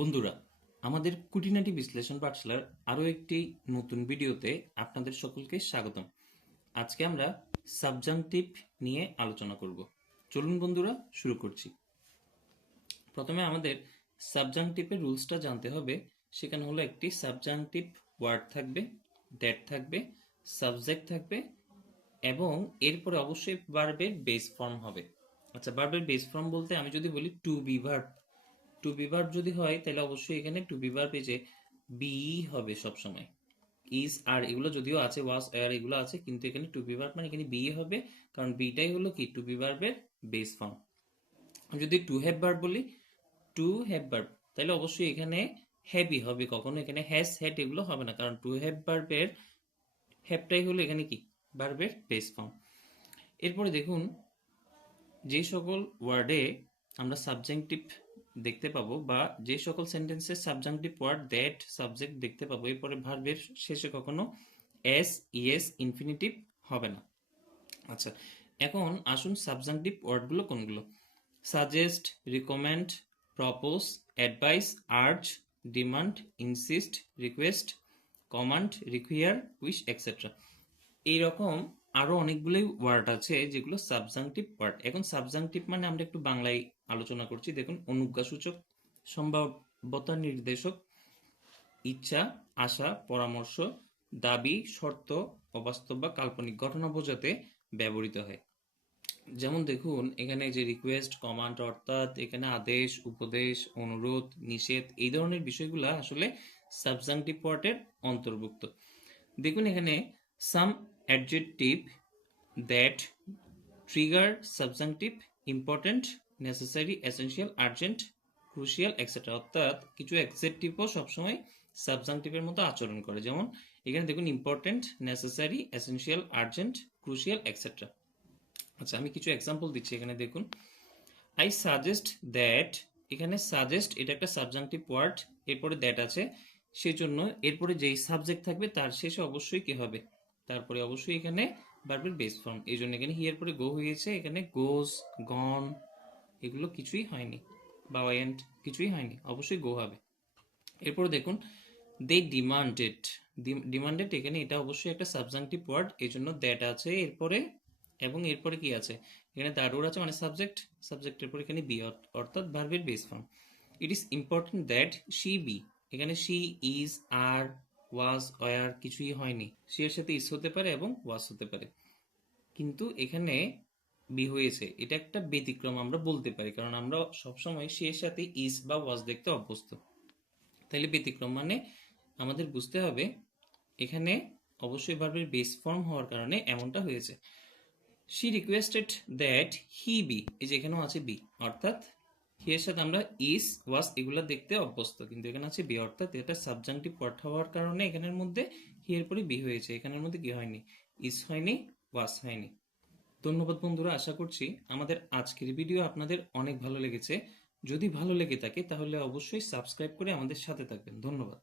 বন্ধুরা, আমাদের খুঁটিনাটি বিশ্লেষণ পাঠশালার আরও একটি নতুন ভিডিওতে আপনাদের সকলকে স্বাগতম। আজকে আমরা সাবজাংটিভ নিয়ে আলোচনা করব। চলুন বন্ধুরা, শুরু করছি। প্রথমে আমাদের সাবজাংটিভের রুলসটা জানতে হবে। সেখানে হলো একটি সাবজাংটিভ ওয়ার্ড থাকবে, দ্যাট থাকবে, সাবজেক্ট থাকবে এবং এরপরে অবশ্যই ভার্বের বেস ফর্ম হবে। আচ্ছা, ভার্বের বেস ফর্ম বলতে আমি যদি বলি to be verb, to be verb যদি হয় তাহলে অবশ্যই এখানে টু বি ভার্ব যে বি হবে সবসময়। ইজ আর এগুলো যদিও আছে, ওয়াজ আর এগুলো আছে, কিন্তু এখানে টু বি ভার্ব মানে এখানে বি হবে, কারণ বিটাই হলো কি টু বি ভার্বের বেস ফর্ম। যদি টু হ্যাভ ভার্ব বলি, টু হ্যাভ ভার্ব, তাহলে অবশ্যই এখানে হ্যাভই হবে, কখনো এখানে হ্যাজ হ্যাড এগুলো হবে না, কারণ টু হ্যাভ ভার্বের হ্যাভটাই হলো এখানে কি ভার্বের বেস ফর্ম। এরপরে দেখুন, যে সকল ওয়ার্ডে আমরা সাবজেক্টিভ দেখতে পাবো বা যে সকল সেন্টেন্সে সাবজাংটিভ ওয়ার্ড দ্যাট সাবজেক্ট দেখতে পাবো, এরপরে ভার্বের শেষে কখনো এস, ইএস, ইনফিনিটিভ হবে না। আচ্ছা, এখন আসুন সাবজাংটিভ ওয়ার্ডগুলো কোনগুলো। Suggest, recommend, propose, advice, urge, demand, insist, request, command, require, wish, etcetera. এইরকম আরো অনেকগুলোই ওয়ার্ড আছে যেগুলো সাবজাংটিভ ওয়ার্ড। এখন সাবজাংটিভ মানে আমরা একটু বাংলায় আলোচনা করছি। দেখুন, অনুজ্ঞাসূচক, সম্ভাব্যতা নির্দেশক, ইচ্ছা, আশা, পরামর্শ, দাবি, শর্ত, অবাস্তব বা কাল্পনিক ঘটনা বোঝাতে ব্যবহৃত হয়। যেমন দেখুন, এখানে যে রিকোয়েস্ট, কমান্ড অর্থাৎ এখানে আদেশ, উপদেশ, অনুরোধ, নিষেধ, এই ধরনের বিষয়গুলো আসলে সাবজাংটিভ ওয়ার্ডের অন্তর্ভুক্ত। দেখুন এখানে some adjective that trigger subjunctive, important, necessary, essential, urgent, crucial, etcetera. অর্থাৎ কিছু অ্যাডজেক্টিভও সবসময় সাবজাংটিভের মতো আচরণ করে। যেমন এখানে দেখুন important, necessary, essential, urgent, crucial, etcetera. আচ্ছা, আমি কিছু এক্সাম্পল দিচ্ছি। এখানে দেখুন, আই সাজেস্ট দ্যাট, এখানে সাজেস্ট এটা একটা সাবজাংটিভ ওয়ার্ড, এরপরে দ্যাট আছে, সেই জন্য এরপরে যেই সাবজেক্ট থাকবে তার শেষে অবশ্যই কি হবে, তারপরে অবশ্যই এখানে ভার্বের বেস ফর্ম। এই জন্য এখানে হি এর পরে গো হয়েছে, এখানে গোজ, গন এগুলো কিছুই হয়নি, বা ওয়েন্ট কিছুই হয়নি, অবশ্যই গো হবে। এরপরে দেখুন, দে ডিমান্ডেড, ডিমান্ডেড এখানে এটা অবশ্যই একটা সাবজাংটিভ ওয়ার্ড, এই জন্য দ্যাট আছে এরপরে, এবং এরপরে কি আছে এখানে দ্যাট আছে মানে সাবজেক্ট, সাবজেক্টের পরে এখানে বি অর্থাৎ ভার্বের base form. It is important that she be, এখানে she, is, are, was, were কিছুই হয়নি, সি এর সাথে ইজ হতে পারে এবং ওয়াজ হতে পারে, কিন্তু এখানে বি হয়েছে, এটা একটা ব্যতিক্রম আমরা বলতে পারি, কারণ আমরা সবসময় সি এর সাথে ইজ বা ওয়াজ দেখতে অভ্যস্ত। তাইলে ব্যতিক্রম মানে আমাদের বুঝতে হবে এখানে অবশ্যই ভার্বের বেস ফর্ম হওয়ার কারণে এমনটা হয়েছে। She requested that he be, এই যে এখানেও আছে বি, অর্থাৎ হি এর সাথে আমরা ইস, ওয়াজ এগুলো দেখতে অভ্যস্ত, কিন্তু এখানে আছে বি, অর্থাৎ এটা সাবজাংটিভ ওয়ার্ড হওয়ার কারণে এখানের মধ্যে হি এর পরে বি হয়েছে, এখানের মধ্যে কি হয়নি, ইস হয়নি, ওয়াজ হয়নি। ধন্যবাদ বন্ধুরা, আশা করছি আমাদের আজকের ভিডিও আপনাদের অনেক ভালো লেগেছে। যদি ভালো লেগে থাকে তাহলে অবশ্যই সাবস্ক্রাইব করে আমাদের সাথে থাকবেন। ধন্যবাদ।